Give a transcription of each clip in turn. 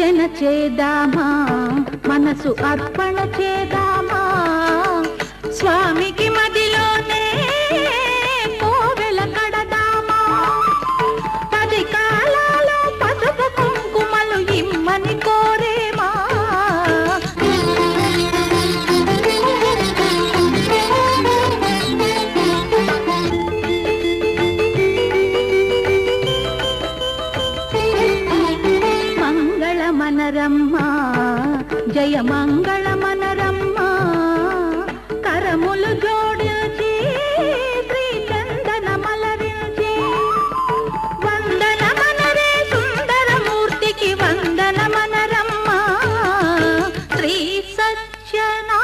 అర్చన చేద్దామా మనసు అర్పణ చేద్దామా స్వామికి మదిలోనే కోవెల కడదామా 10 కాలాలో పసుపు కుంకుమలు ఇమ్మని కోరేమా మనరమ్మా జయ మంగళ మనరమ్మా కరములు జోడించి శ్రీ చందన మలరించి వందన మనరే సుందరమూర్తికి వందన మనరమ్మా శ్రీ సత్యనారాయణుని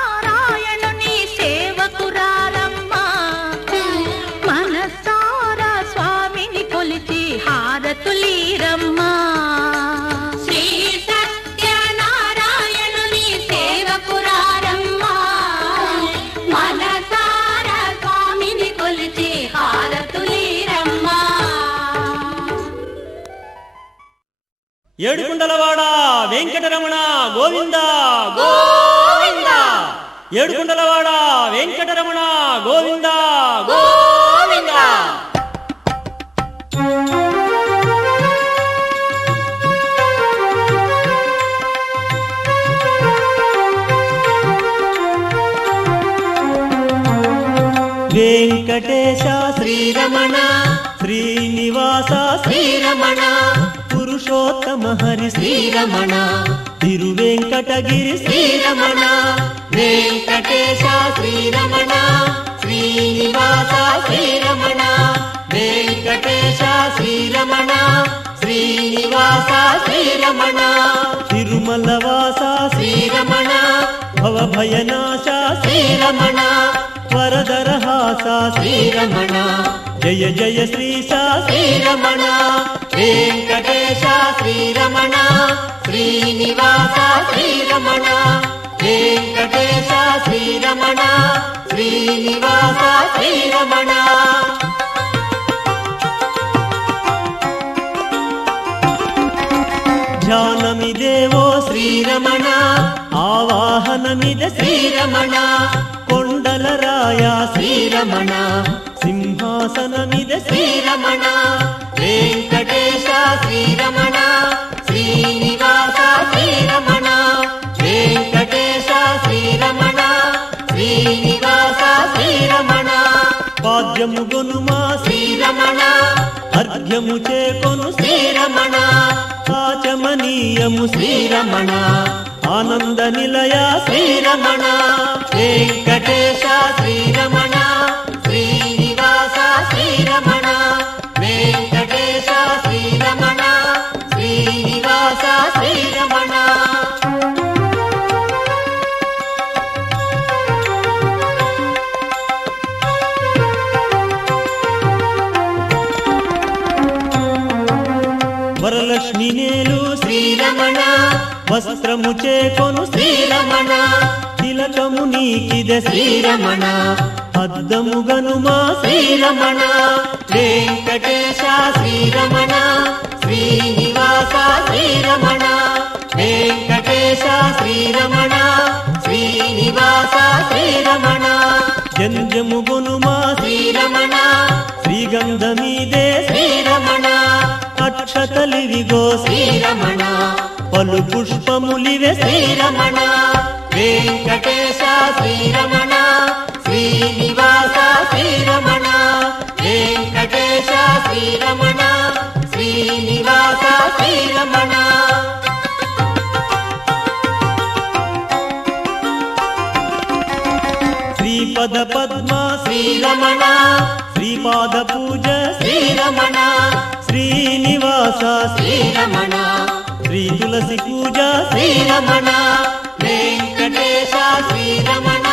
సేవకురారమ్మా మనసారా స్వామిని కొలిచి హారతులీరమ్మా ఏడుకుండలవాడ వెంకటరమణ గోవింద గోవింద ఏడుకుండలవాడ వెంకటరమణ గోవింద గోవింద వెంకటేశ శ్రీరమణ శ్రీనివాస శ్రీరమణ పురుషోత్తమ హరి శ్రీరమణ తిరువెంకటగిరి శ్రీరమణ వెంకటేశ శ్రీరమణ శ్రీనివాస శ్రీరమణ వెంకటేశ శ్రీరమణ శ్రీనివాస శ్రీరమణ తిరుమల వాస శ్రీరమణ భవభయనాశ శ్రీరమణ వరదరహాస శ్రీరమణ జయ జయ శ్రీశ శ్రీరమణ వెంకటేశ శ్రీరమణ శ్రీనివాస శ్రీరమణ వెంకటేశ శ్రీరమణ శ్రీనివాస శ్రీరమణ ధ్యానమిదేవో శ్రీరమణ ఆవాహనమిద శ్రీరమణ కొండలరాయ శ్రీరమణ సింహాసనమిద శ్రీరమణ వెంకటేశ శ్రీరమణ శ్రీనివాస శ్రీరమణ వెంకటేశ శ్రీరమణ శ్రీనివాస శ్రీరమణ పాద్యము గొనుమా శ్రీరమణ అర్ఘ్యము చేకొను శ్రీరమణ ఆచమనీయము శ్రీరమణ ఆనంద నిలయ శ్రీరమణ వెంకటేశ శ్రీరమణ శ్రీనివాస శ్రీరమణ వెంకటేశ శ్రీరమణ శ్రీనివాస శ్రీరమణ వరలక్ష్మి నేలు శ్రీరమణ వస్త్రము చేకొను శ్రీరమణ తిలకము నీకిద శ్రీరమణ అద్దము గనుమా శ్రీరమణ వెంకటేశ శ్రీరమణ శ్రీనివాస శ్రీరమణ వెంకటేశ శ్రీరమణ శ్రీనివాస శ్రీరమణ జంజము గొనుమా శ్రీరమణ శ్రీగంధమీదే శ్రీరమణ అక్షతలివిగో శ్రీరమణ పలు పుష్పములివే శ్రీరమణ వెంకటేశ శ్రీరమణ శ్రీనివాస శ్రీరమణ వెంకటేశ శ్రీరమణ శ్రీనివాస శ్రీరమణ శ్రీపద పద్మ శ్రీరమణ శ్రీపాద పూజ శ్రీరమణ శ్రీనివాస శ్రీరమణ శ్రీ తులసి పూజ శ్రీరమణ వెంకటేశ శ్రీరమణ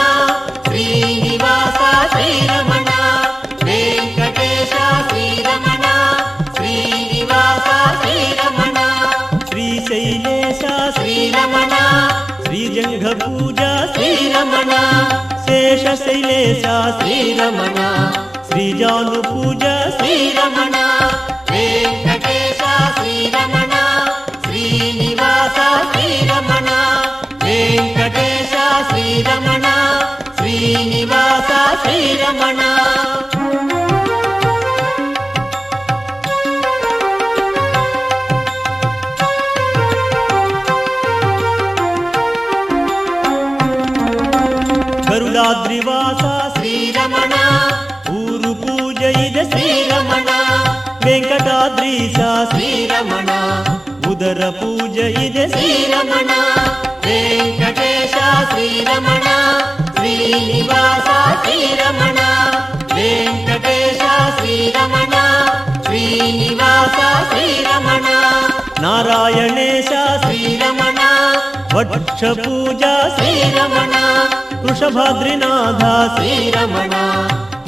శ్రీనివాస శ్రీరమణ వెంకటేశ శ్రీరమణ శ్రీనివాస శ్రీరమణ శ్రీశైలేశ శ్రీరమణ శ్రీజంఘ పూజ శ్రీరమణ శేషశైలేశ శ్రీరమణ శ్రీజాను పూజ శ్రీరమణ వెంకటేశ శ్రీరమణ శ్రీనివాస వెంకటాద్రివాస శ్రీరమణ ఊరు పూజ ఇదే శ్రీరమణ వెంకటాద్రీశ శ్రీరమణ ఉదర పూజ ఇదే శ్రీరమణ వెంకటేశ శ్రీరమణ శ్రీనివాస శ్రీరమణ వెంకటేశ శ్రీరమణ శ్రీనివాస శ్రీరమణ నారాయణేశ శ్రీరమణ వక్ష పూజ శ్రీరమణ వృషభాద్రినాథ శ్రీరమణ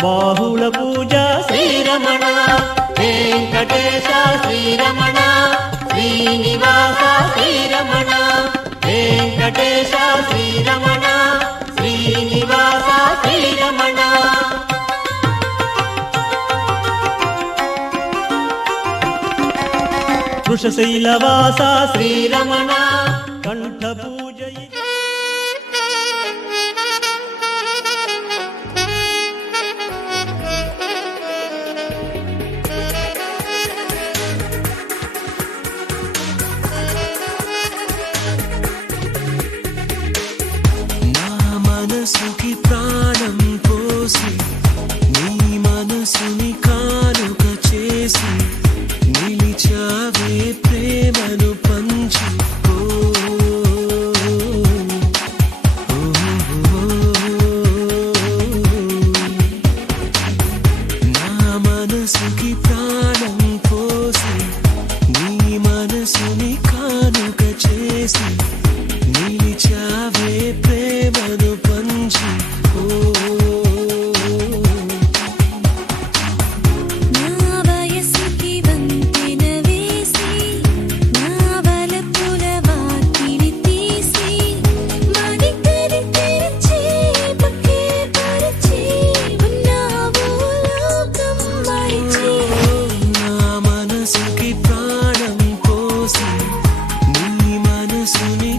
బాహుళ పూజ శ్రీరమణ వెంకటేశ శ్రీరమణ శ్రీనివాస శ్రీరమణ వెంకటేశ శ్రీరమణ శ్రీనివాస శ్రీరమణ వృషశైలవాస శ్రీరమణ కంఠ పూజ ఇదే నా మనసుకి ప్రాణం పోసి నీ మనసుని కానుక చేసి నిలిచావే ప్రేమను పంచి ఓ, ఓ, నా మనసుకి ప్రాణం పోసి నీ మనసుని కానుక చేసి నిలిచావే ప్రేమను పంచి ఓ, నా వయసుకి వంతెన వేసి నా వలపుల వాకిలి తీసి మడికలి తెరిచి పక్కే పరిచి ఉన్నావు లోకం మరిచి నా మనసుకి ప్రాణం పోసి నీ మనసుని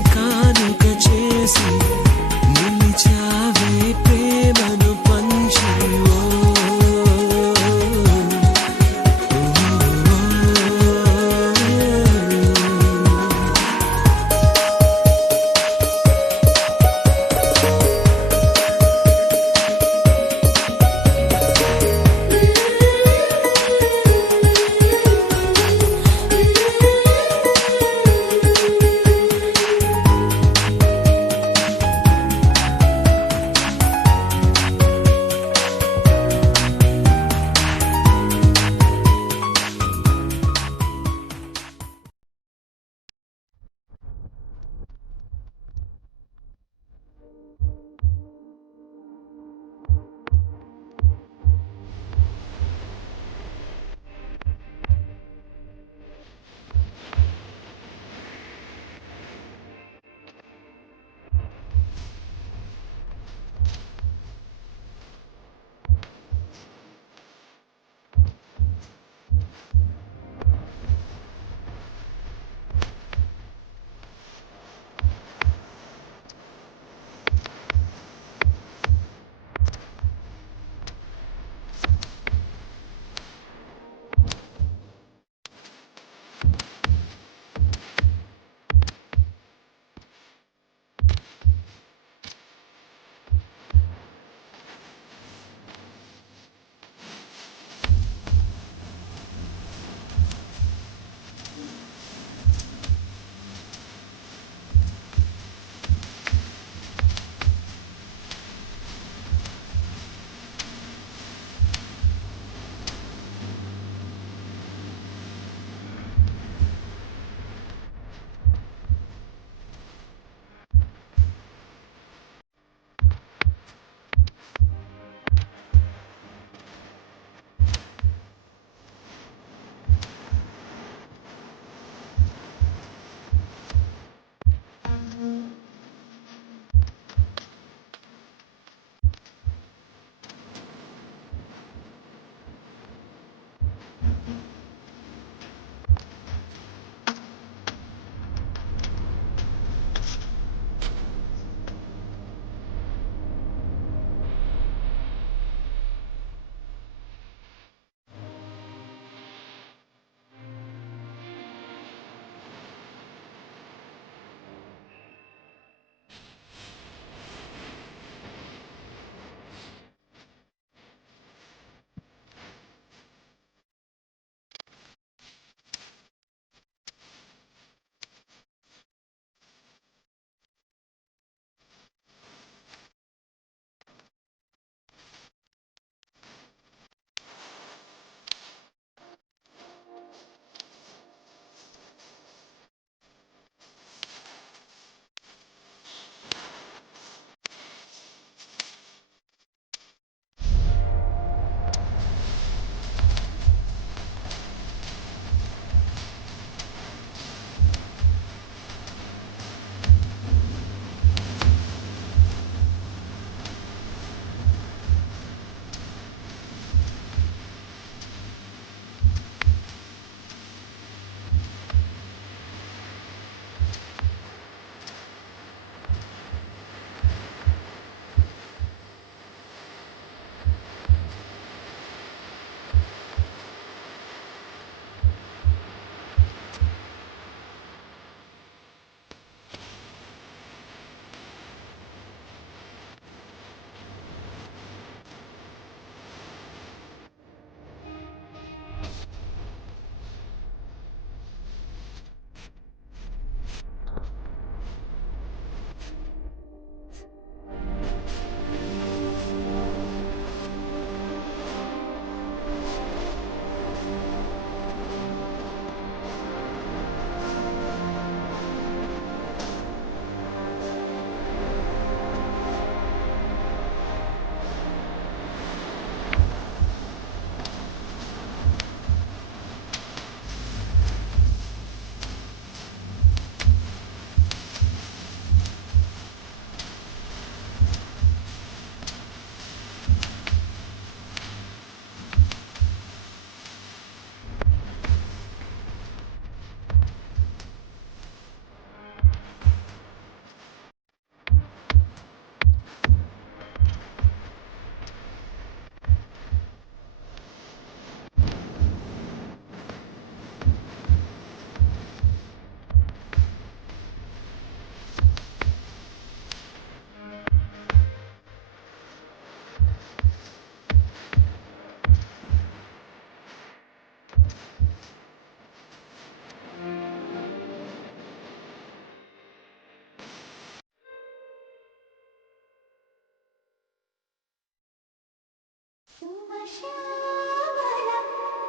శ్యామల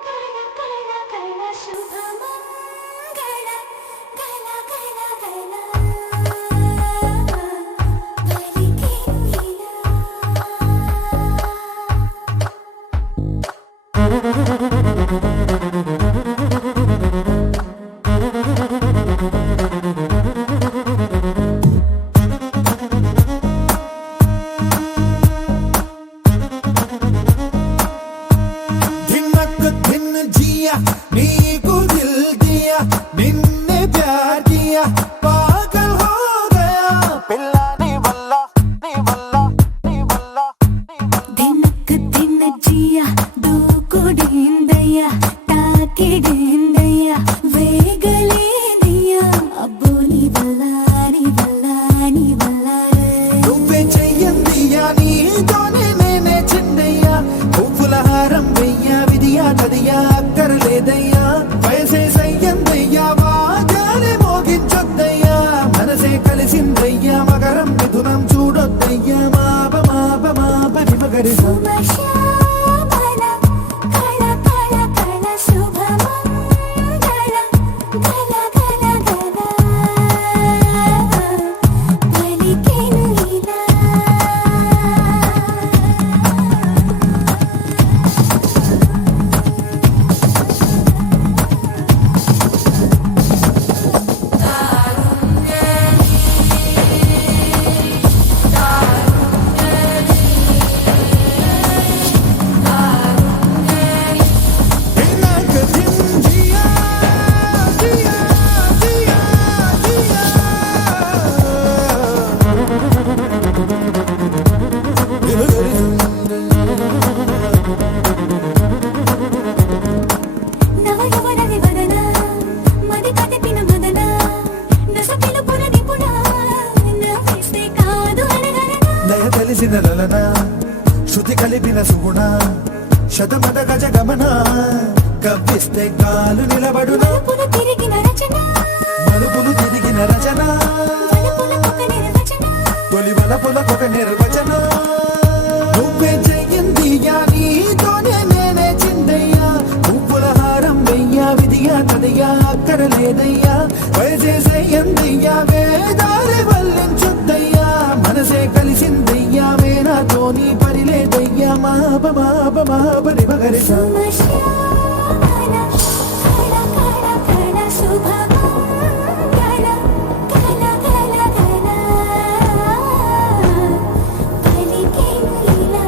కళ కళ కళ శుభమంగళ గల గల గల బలికెన్నిలా धिनक धिन जिया नीको दिल दिया निन्ने प्यार किया पागल हो गया पिल्ला नी वल्ला नी वल्ला नी वल्ला దినక్ దిన జియా దూకుడిందయ్యా తాకిడిందయ్యా వేగలేదయ్యా అబ్బో నీ వల్ల నీ వల్ల నీ వల్ల నువ్వే చెయ్యందియా నీతోనే నేనే చిన్నయ్యా పువ్వుల హారం వెయ్యా విధియా నదియా అక్కర్లేదయ్యా వయసే సయ్యందయ్యా వాగానే మోగించొద్దయ్యా మనసే కలిసిందయ్యా మకరం మిథునం చూడొద్దయ్యా మాప మాప మాప నిమగరి శ్యామల కళ కళ కళ శుభమంగళ గల గల గల బలికెన్నిలా धिनक धिन जिया जिया जिया నవయవన వివరణ మది కదిపిన మదన దశ పిలుపున నిపుణ నవ్విస్తే కాదు అనగలనా లయ తెలిసిన లలన శృతి కలిపిన సుగుణ శతమద గజ గమన కవ్విస్తే కాలు నిలబడునా మలుపులు తిరిగిన రచన మలుపులు తిరిగిన రచన మలుపులకొక నిర్వచన తొలి వలపులకొక నిర్వచన నువ్వే చెయ్యిందియా నీతోనే నేనే చిందయ్యా పువ్వుల హారం వెయ్యా విధియా నదియా అక్కరలేదయ్యా వయసేసయ్యందియ్యా వేదాలే వల్లించుద్దయ్యా మనసే కలిసిందయ్యా వేనాతో నీ పరిలేదయ్యా మాప మాప మాప నిమగరి శ్యామల కళ కళ కళ శుభమంగళ గల గల గల బలికెన్నిలా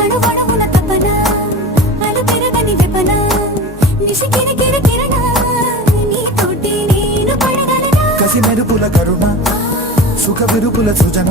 అణువణువున తపన అలు పెరగని వెపన నిశికిన కిర కిరణ నీతోటి నేను పడగలనా కసి మెరుపుల కరుణ సుఖ విరుపుల సృజన